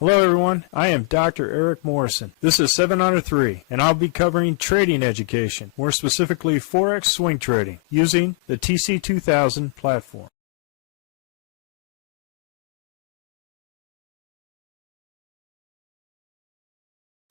Hello everyone, I am Dr. Eric Morrison. This is 7 Under 3, and I'll be covering trading education, more specifically Forex swing trading, using the TC2000 platform.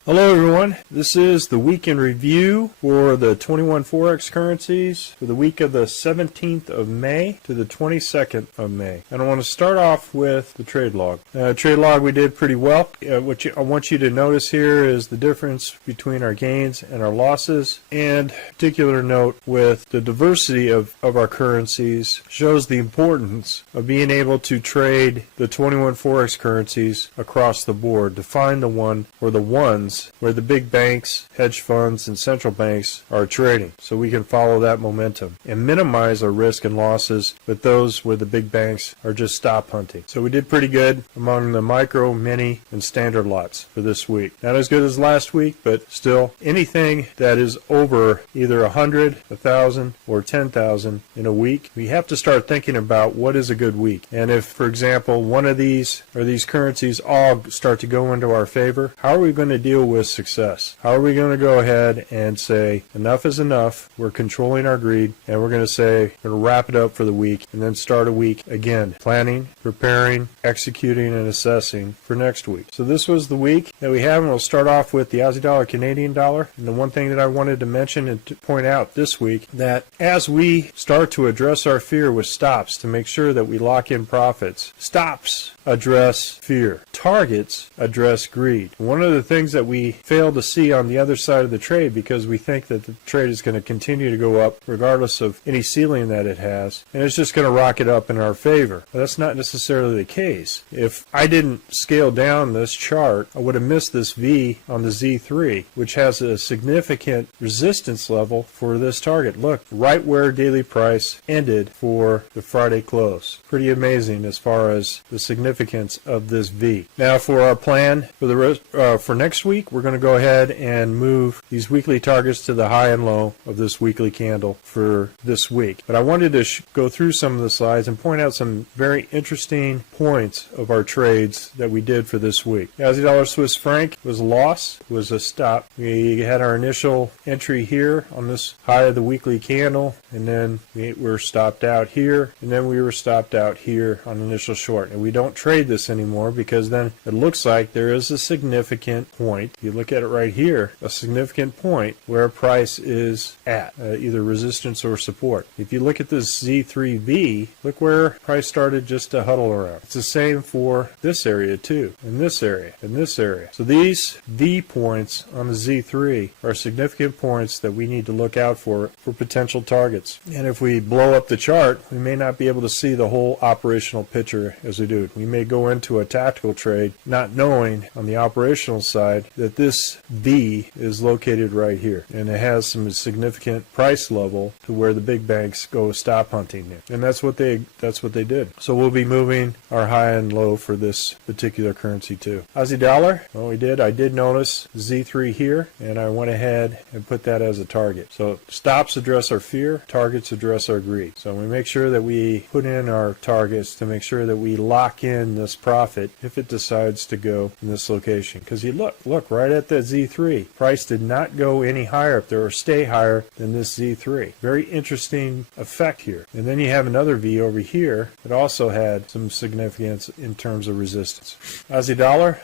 Hello everyone, this is the week in review for the 21 Forex currencies for the week of the 17th of May to the 22nd of May. And I want to start off with the trade log. Trade log we did pretty well. What I want you to notice here is the difference between our gains and our losses, and particular note with the diversity of our currencies shows the importance of being able to trade the 21 Forex currencies across the board to find the one or the ones where the big banks, hedge funds, and central banks are trading, so we can follow that momentum and minimize our risk and losses with those where the big banks are just stop hunting. So we did pretty good among the micro, mini, and standard lots for this week. Not as good as last week, but still anything that is over either 100, 1,000, or 10,000 in a week, we have to start thinking about what is a good week. And if, for example, one of these or these currencies all start to go into our favor, how are we going to deal with success? How are we going to go ahead and say enough is enough, we're controlling our greed, and we're going to say we're going to wrap it up for the week and then start a week again, planning, preparing, executing, and assessing for next week. So this was the week that we have, and we'll start off with the Aussie dollar, Canadian dollar. And the one thing that I wanted to mention and to point out this week, that as we start to address our fear with stops to make sure that we lock in profits, stops address fear, targets address greed. One of the things that we fail to see on the other side of the trade, because we think that the trade is going to continue to go up regardless of any ceiling that it has, and it's just going to rocket up in our favor. But that's not necessarily the case. If I didn't scale down this chart, I would have missed this V on the Z3, which has a significant resistance level for this target. Look, right where daily price ended for the Friday close. Pretty amazing as far as the significance of this V. Now for our plan for the for next week, we're going to go ahead and move these weekly targets to the high and low of this weekly candle for this week. But I wanted to go through some of the slides and point out some very interesting points of our trades that we did for this week. Aussie dollar Swiss franc was a loss, was a stop. We had our initial entry here on this high of the weekly candle, and then we were stopped out here, and then we were stopped out here on initial short. And we don't trade this anymore because then it looks like there is a significant point. You look at it right here, a significant point where price is at, either resistance or support. If you look at this Z3V, look where price started just to huddle around. It's the same for this area too, and this area, and this area. So these V points on the Z3 are significant points that we need to look out for potential targets. And if we blow up the chart, we may not be able to see the whole operational picture as we do. We may go into a tactical trade not knowing on the operational side that this V is located right here, and it has some significant price level to where the big banks go stop hunting it. And that's what they did. So we'll be moving our high and low for this particular currency too. Aussie dollar, well, I did notice Z3 here, and I went ahead and put that as a target. So stops address our fear, targets address our greed. So we make sure that we put in our targets to make sure that we lock in this profit if it decides to go in this location. Because you look right at that Z3. Price did not go any higher up there or stay higher than this Z3. Very interesting effect here. And then you have another V over here that also had some significance in terms of resistance. Aussie dollar,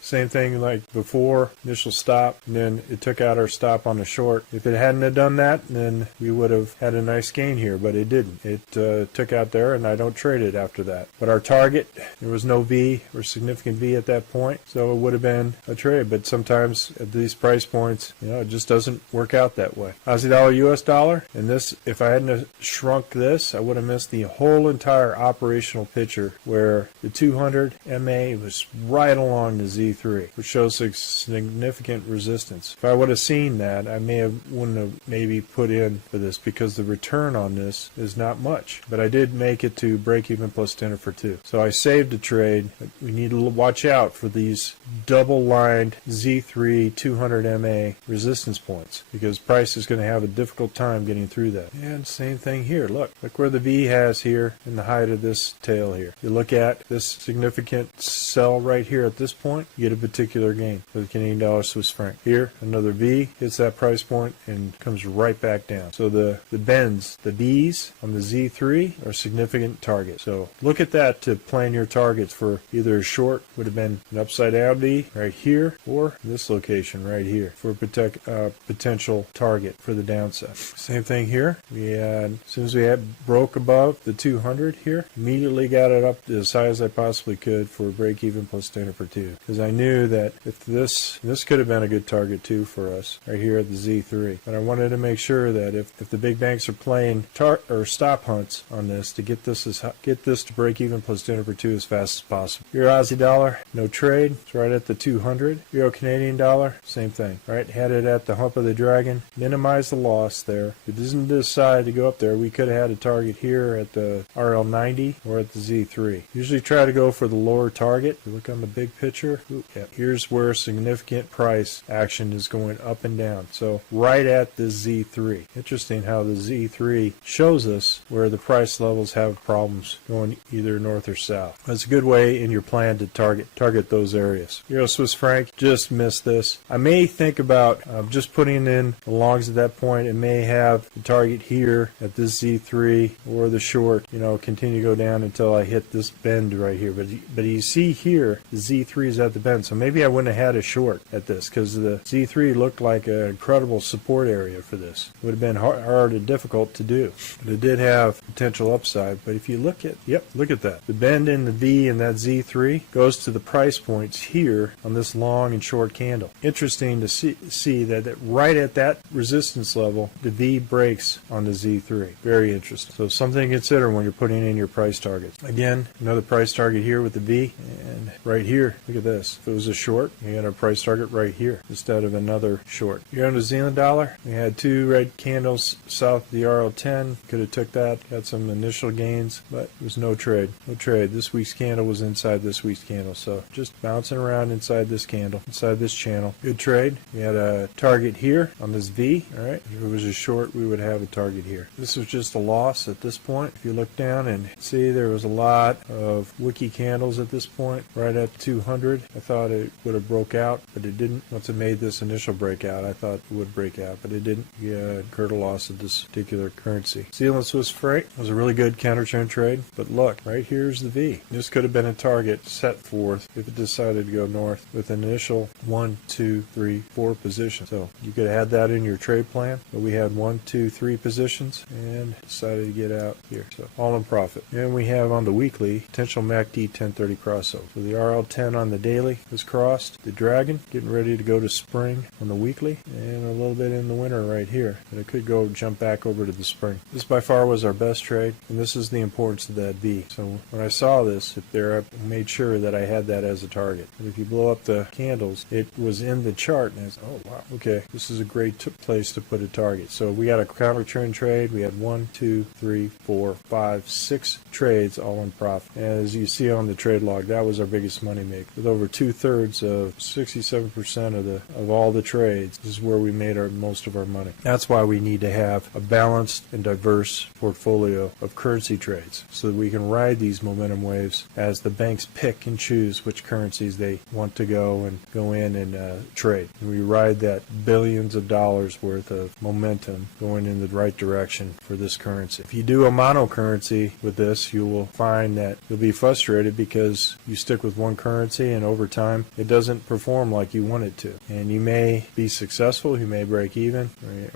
same thing like before, initial stop, and then it took out our stop on the short. If it hadn't have done that, then we would have had a nice gain here, but it didn't. It took out there, and I don't trade it after that. But our target, there was no V or significant V at that point, so it would have been a trade. But sometimes at these price points, it just doesn't work out that way. Aussie dollar, US dollar, and this, if I hadn't shrunk this, I would have missed the whole entire operational picture where the 200 MA was right along the Z3, which shows a significant resistance. If I would have seen that, I wouldn't have maybe put in for this because the return on this is not much. But I did make it to break even plus 10 for 2. So I saved saved a trade. We need to watch out for these double-lined Z3 200 MA resistance points because price is going to have a difficult time getting through that. And same thing here. Look where the V has here in the height of this tail here. You look at this significant sell right here at this point, you get a particular gain for the Canadian dollar Swiss franc. Here, another V hits that price point and comes right back down. So the bends, the Bs on the Z3 are significant targets. So look at that to plan your targets for either a short, would have been an upside down V right here, or this location right here for a potential target for the downside. Same thing here. We had, as soon as we had broke above the 200 here, immediately got it up as high as I possibly could for a break even plus standard for 2. Because I knew that if this could have been a good target too for us right here at the Z3. But I wanted to make sure that if the big banks are playing stop hunts on this to get this to break even plus standard for 2 as fast as possible. Euro Aussie dollar, no trade. It's right at the 200. Euro Canadian dollar, same thing. Right, had it at the hump of the dragon. Minimize the loss there. If it doesn't decide to go up there, we could have had a target here at the RL90 or at the Z3. Usually try to go for the lower target. If you look on the big picture, here's where significant price action is going up and down. So right at the Z3. Interesting how the Z3 shows us where the price levels have problems going either north or south. That's a good way in your plan to target those areas. Euro Swiss franc, just missed this. I may think about just putting in the longs at that point. It may have the target here at this Z3 or the short, continue to go down until I hit this bend right here. But you see here, the Z3 is at the bend. So maybe I wouldn't have had a short at this because the Z3 looked like an incredible support area for this. It would have been hard and difficult to do. But it did have potential upside. But if you look at that. The bend in the V and that Z3 goes to the price points here on this long and short candle. Interesting to see that right at that resistance level, the V breaks on the Z3. Very interesting. So something to consider when you're putting in your price targets. Again, another price target here with the V. And right here, look at this. If it was a short, you got a price target right here instead of another short. Euro New Zealand dollar, we had 2 red candles south of the RL10. Could have took that, got some initial gains, but it was no trade. No trade. This week's candle was inside this week's candle. So just bouncing around inside this candle, inside this channel. Good trade. We had a target here on this V. All right. If it was a short, we would have a target here. This was just a loss at this point. If you look down and see, there was a lot of wiki candles at this point, right at 200. I thought it would have broke out, but it didn't. Once it made this initial breakout, I thought it would break out, but it didn't. You incurred a loss of this particular currency. Zealand Swiss franc was a really good counter trend trade, but look, right here's the V. This could have been a target set forth if it decided to go north with an initial 1, 2, 3, 4 positions. So you could have had that in your trade plan, but we had 1, 2, 3 positions and decided to get out here. So all in profit. And we have on the weekly potential MACD 1030 crossover. So the RL10 on the daily is crossed. The dragon getting ready to go to spring on the weekly and a little bit in the winter right here. But it could go jump back over to the spring. This by far was our best trade, and this is the importance of that V. So when I saw this up there, I made sure that I had that as a target. But if you blow up the candles, it was in the chart, and it's, oh wow, okay, this is a great place to put a target. So we got a counter trend trade. We had 1, 2, 3, 4, 5, 6 trades all in profit. And as you see on the trade log, that was our biggest money maker. With over 2/3 of 67% of all the trades, this is where we made most of our money. That's why we need to have a balanced and diverse portfolio of currency trades so that we can ride these momentum waves as the banks pick and choose which currencies they want to go in and trade. And we ride that billions of dollars worth of momentum going in the right direction for this currency. If you do a mono currency with this, you will find that you'll be frustrated because you stick with one currency and over time it doesn't perform like you want it to. And you may be successful, you may break even,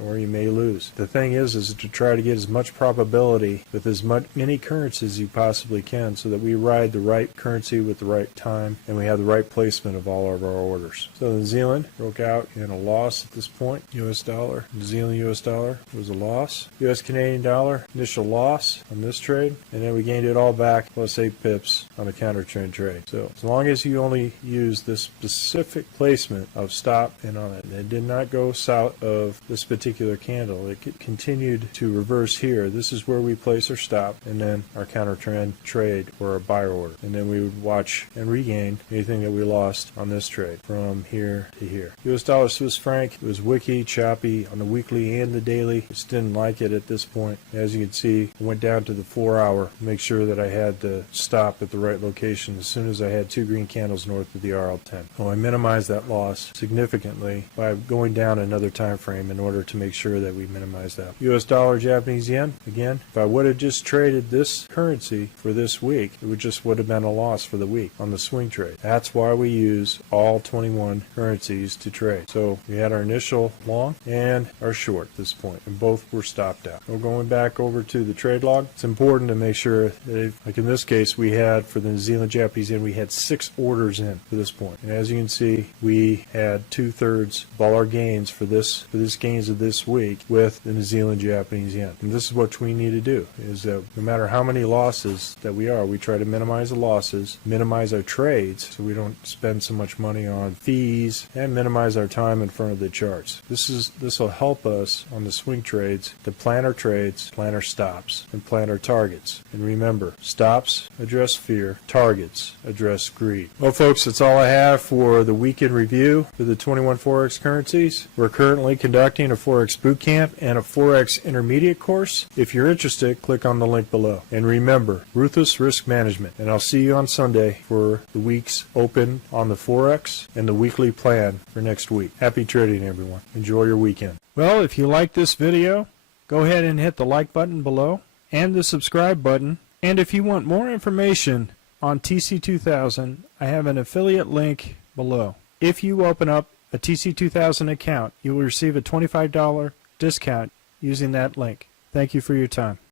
or you may lose. The thing is to try to get as much probability with as many currencies as you possibly can so that we ride the right currency with the right time and we have the right placement of all of our orders. So New Zealand broke out in a loss at this point. US dollar, New Zealand US dollar was a loss. US Canadian dollar, initial loss on this trade, and then we gained it all back plus 8 pips on a counter trend trade. So So as long as you only use this specific placement of stop and on it, and it did not go south of this particular candle. It continued to reverse here. This is where we place our stop and then our counter trend trade or our buyer order. And then we would watch and regain anything that we lost on this trade from here to here. US dollar Swiss franc, it was wicky, choppy on the weekly and the daily. Just didn't like it at this point. As you can see, I went down to the 4 hour, make sure that I had the stop at the right location as soon as I had 2 green candles north of the RL10. Well, I minimized that loss significantly by going down another time frame in order to make sure that we minimize that. US dollar, Japanese yen, again, if I would have just traded this currency for this week, it would have been a loss for the week on the swing trade. That's why we use all 21 currencies to trade. So we had our initial long and our short at this point, and both were stopped out. We're going back over to the trade log. It's important to make sure that, like in this case, we had for the New Zealand Japanese yen, we had 6 orders in for this point. And as you can see, we had 2/3 of all our gains for this gains of this week with the New Zealand Japanese yen. And this is what we need to do, is that no matter how many losses that we try to minimize the losses, minimize our trades so we don't spend so much money on fees, and minimize our time in front of the charts. This will help us on the swing trades to plan our trades, plan our stops, and plan our targets. And remember, stops address fear, targets address greed. Well, folks, that's all I have for the weekend review for the 21 Forex currencies. We're currently conducting a Forex bootcamp and a Forex intermediate course. If you're interested, click on the link below. And remember, ruthless risk management. And I'll see you on Sunday for the week's open on the Forex and the weekly plan for next week. Happy trading, everyone. Enjoy your weekend. Well, if you like this video, go ahead and hit the like button below and the subscribe button. And if you want more information on TC2000, I have an affiliate link below. If you open up a TC2000 account, you will receive a $25 discount using that link. Thank you for your time.